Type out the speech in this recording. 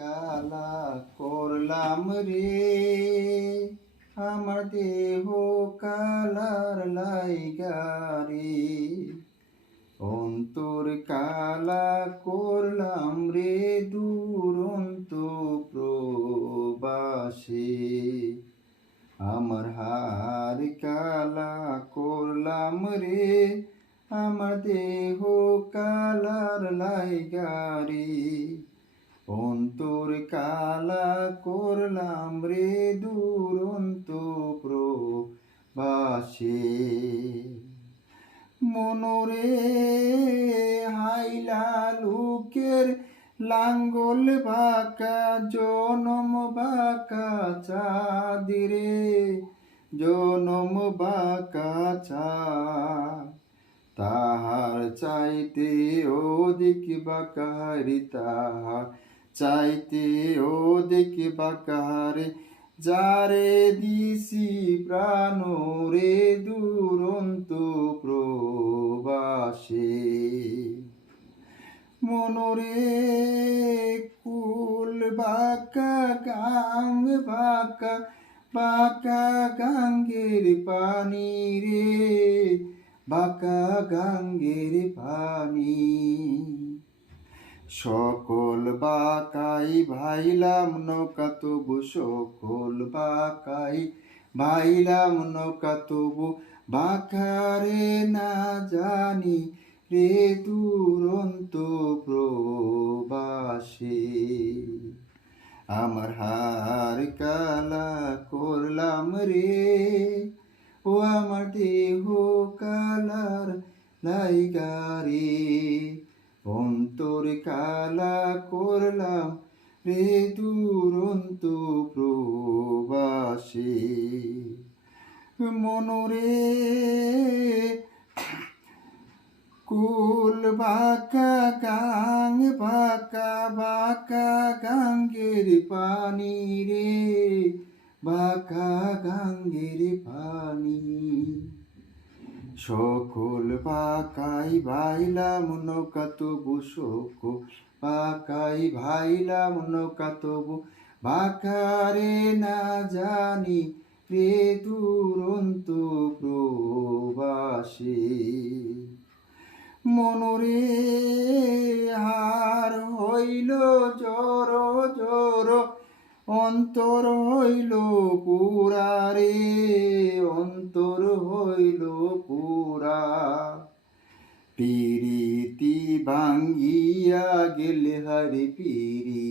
কালা করলাম রে, আমার দেহ কালার লাইগা রে। অন্তর কালা করলাম রে দুরন্ত প্রবাসে, আমার হার কালা করলাম রে, আমার দেহ কালার লাইগা রে। অন্তর কালা করলাম রে দুরন্ত প্রবাসে। মনরে হাইলা লোকের লাঙ্গল বাঁকা, জনম বাঁকা চাঁদিরে, জনম বাঁকা চাঁদ। তাহার চাইতে অধিক বাঁকাহারি, তাহার চাইতে অধিক বাঁকাহারে, যারে দিছি প্রাণ রে দুরন্ত প্রবাসে। মনরে কুল বাঁকা গাং বাঁকা, বাঁকা গাঙ্গের পানি রে, বাঁকা গাঙ্গের পানি। সকল বাঁকাই ভাইলাম নৌকা তবু, সকল বাঁকাই ভাইলাম নৌকা তবু, বাঁকারে না জানি রে দুরন্ত প্রবাসে। আমার হার কালা করলাম রে, ও আমার দেহ কালার লাইগা রে। অন্তর কালা করলাম রে দুরন্ত প্রবাসে। মনরে কুল বাঁকা গাং বাঁকা, বাঁকা গাঙ্গের পানি রে, বাঁকা গাঙ্গের পানি। সকল বাঁকাই ভাইলাম নৌকা তবু, সকল বাঁকাই ভাইলাম নৌকা তবু, বাঁকারে না জানি রে দুরন্ত প্রবাসে। মনরে হার হইল জর জর, অন্তর হইল পুরা রে, অন্তর হইল পুরা। পিরিতি ভাঙ্গিয়া গেলে হারে, পিরি